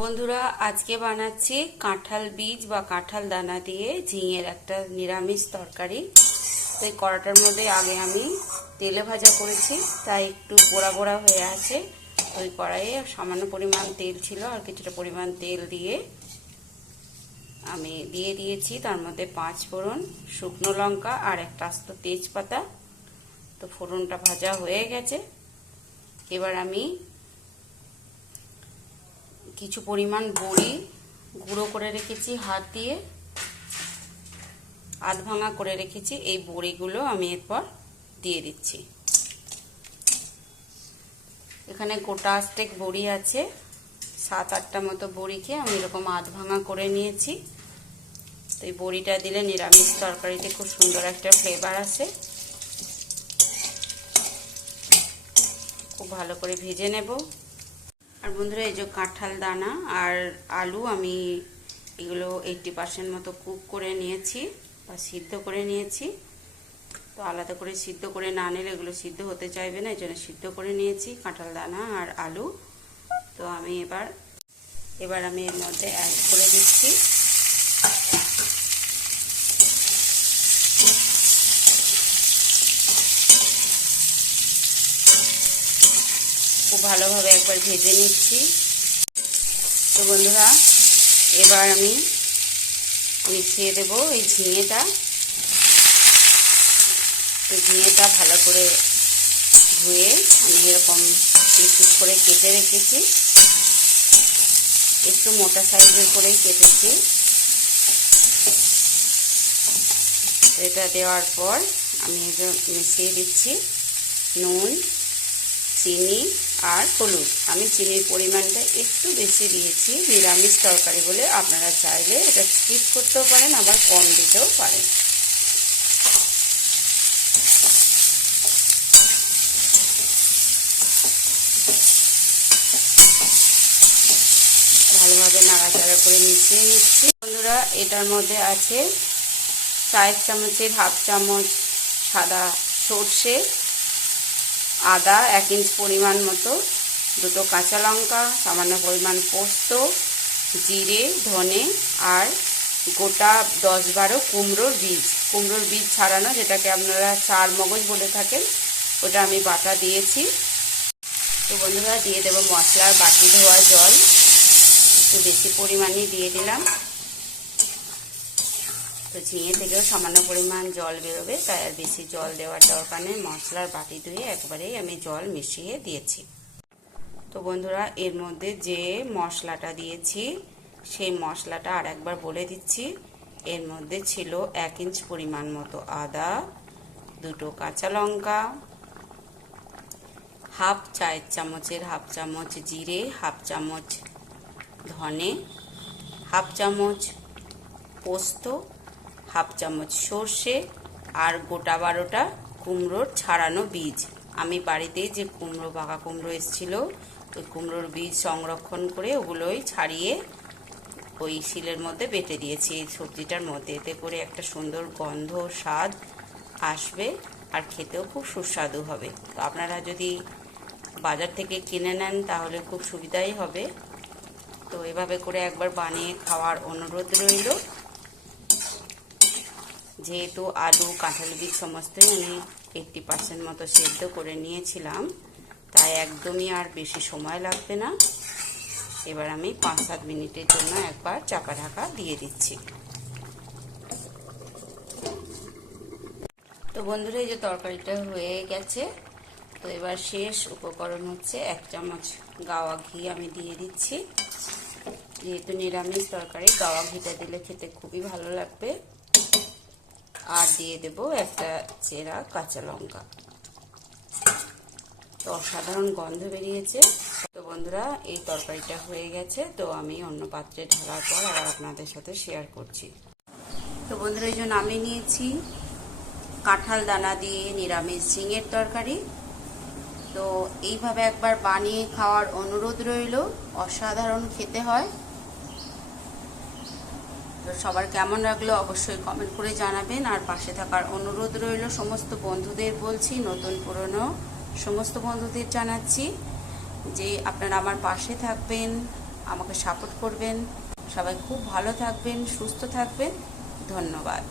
বন্ধুরা, আজকে বানাচ্ছি কাঁঠাল বীজ বা কাঁঠাল দানা দিয়ে ঝিঙের একটা নিরামিষ তরকারি। তো এই কড়াটার মধ্যে আগে আমি তেলে ভাজা করেছি, তাই একটু গোড়া গোড়া হয়ে আছে। ওই কড়াইয়ে সামান্য পরিমাণ তেল ছিল, আর কিছুটা পরিমাণ তেল দিয়ে আমি দিয়ে দিয়েছি। তার মধ্যে পাঁচ ফোড়ন শুকনো লঙ্কা আর একটা আস্ত তেজপাতা। তো ফোড়নটা ভাজা হয়ে গেছে। এবার আমি কিছু পরিমাণ বড়ি গুঁড়ো করে রেখেছি, হাত দিয়ে। আধ ভাঙা করে রেখেছি, এই বড়িগুলো আমি এরপর দিয়ে দিচ্ছি। এখানে গোটা স্টেক বড়ি আছে, সাত আটটা মতো বড়িকে আমি এরকম আধ ভাঙা করে নিয়েছি। তো এই বড়িটা দিলে নিরামিষ তরকারিতে খুব সুন্দর একটা ফ্লেভার আসে। খুব ভালো করে ভেজে নেব। আর বন্ধুরা, এই যে কাঁঠাল দানা আর আলু আমি এগুলো এইটটি পার্সেন্ট মতো কুক করে নিয়েছি বা সিদ্ধ করে নিয়েছি। তো আলাদা করে সিদ্ধ করে না নিলে এগুলো সিদ্ধ হতে চাইবে না, এই জন্য সিদ্ধ করে নিয়েছি কাঁঠাল দানা আর আলু। তো আমি এবার এবার আমি এর মধ্যে অ্যাড করে দিচ্ছি। খুব ভালোভাবে একবার ভেজে নিচ্ছি। তো বন্ধুরা, এবার আমি মিশিয়ে দেব এই ঝিঙেটা। তো ঝিঙেটা ভালো করে ধুয়ে আমি এরকম পিস করে কেটে রেখেছি। একটু মোটা সাইজের করেই কেটেছি। এটা দেওয়ার পর আমি মিশিয়ে দিচ্ছি নুন চিনি আর হলুদ। আমি চিনির পরিমাণটা একটু বেশি দিয়েছি, নিরামিষ তরকারি বলে আপনারা চাইলে এটা স্কিপ করতেও পারেন, আবার কম দিতেও পারেন। ভালোভাবে নাড়াচাড়া করে মিশিয়ে নিচ্ছি। বন্ধুরা, এটার মধ্যে আছে চায়ের চামচের হাফ চামচ সাদা সর্ষে আদা এক ইঞ্চ পরিমাণ মতো, দুটো কাঁচা লঙ্কা, সামান্য পরিমাণ পোস্ত, জিরে, ধনে আর গোটা দশ বারো কুমড়োর বীজ। কুমড়োর বীজ ছাড়ানো যেটাকে আপনারা চার মগজ বলে থাকেন, ওটা আমি বাটা দিয়েছি। তো বন্ধুরা, দিয়ে দেবো মশলার বাটি ধোয়া জল। একটু বেশি পরিমাণে দিয়ে দিলাম। তো ঝিঙে থেকেও সামান্য পরিমাণ জল বেরোবে, তাই আর বেশি জল দেওয়ার দরকার নেই। মশলার বাটি ধুয়ে একবারেই আমি জল মিশিয়ে দিয়েছি। তো বন্ধুরা, এর মধ্যে যে মশলাটা দিয়েছি, সেই মশলাটা আর একবার বলে দিচ্ছি। এর মধ্যে ছিল এক ইঞ্চ পরিমাণ মতো আদা, দুটো কাঁচা লঙ্কা, হাফ চায়ের চামচের হাফ চামচ জিরে, হাফ চামচ ধনে, হাফ চামচ পোস্ত হাফ চামচ সর্ষে আর গোটা বারোটা কুমড়োর ছাড়ানো বীজ। আমি বাড়িতেই যে কুমড়ো, পাকা কুমড়ো এসেছিল, ওই কুমড়োর বীজ সংরক্ষণ করে ওগুলোই ছাড়িয়ে ওই শিলের মধ্যে বেটে দিয়েছি, এই সবজিটার মধ্যে। এতে করে একটা সুন্দর গন্ধ, স্বাদ আসবে আর খেতেও খুব সুস্বাদু হবে। তো আপনারা যদি বাজার থেকে কিনে নেন তাহলে খুব সুবিধাই হবে। তো এভাবে করে একবার বানিয়ে খাওয়ার অনুরোধ রইল। যেহেতু আলু, কাঁঠাল বীজ সমস্তই আমি এইটটি পার্সেন্ট মতো সেদ্ধ করে নিয়েছিলাম, তাই একদমই আর বেশি সময় লাগবে না। এবার আমি পাঁচ সাত মিনিটের জন্য একবার চাপা ঢাকা দিয়ে দিচ্ছি। তো বন্ধুরা, এই যে তরকারিটা হয়ে গেছে। তো এবার শেষ উপকরণ হচ্ছে এক চামচ গাওয়া ঘি আমি দিয়ে দিচ্ছি। যেহেতু নিরামিষ তরকারি, গাওয়া ঘিটা দিলে খেতে খুবই ভালো লাগবে। আর দিয়ে দেব একটা চেরা কাঁচা লঙ্কা। তো অসাধারণ গন্ধ বেরিয়েছে। তো বন্ধুরা, এই তরকারিটা হয়ে গেছে। তো আমি অন্য পাত্রে ঢালার পর আবার আপনাদের সাথে শেয়ার করছি। তো বন্ধুরা, এই জন্য আমি নিয়েছি। কাঁঠাল দানা দিয়ে নিরামিষ ঝিঙের তরকারি। তো এইভাবে একবার বানিয়ে খাওয়ার অনুরোধ রইল। অসাধারণ খেতে হয়। সবার কেমন লাগল অবশ্যই কমেন্ট করে জানাবেন। আর পাশে থাকার অনুরোধ রইল, সমস্ত বন্ধুদের বলছি, নতুন পুরনো সমস্ত বন্ধুদের জানাচ্ছি যে আপনারা আমার পাশে থাকবেন, আমাকে সাপোর্ট করবেন। সবাই খুব ভালো থাকবেন, সুস্থ থাকবেন। ধন্যবাদ।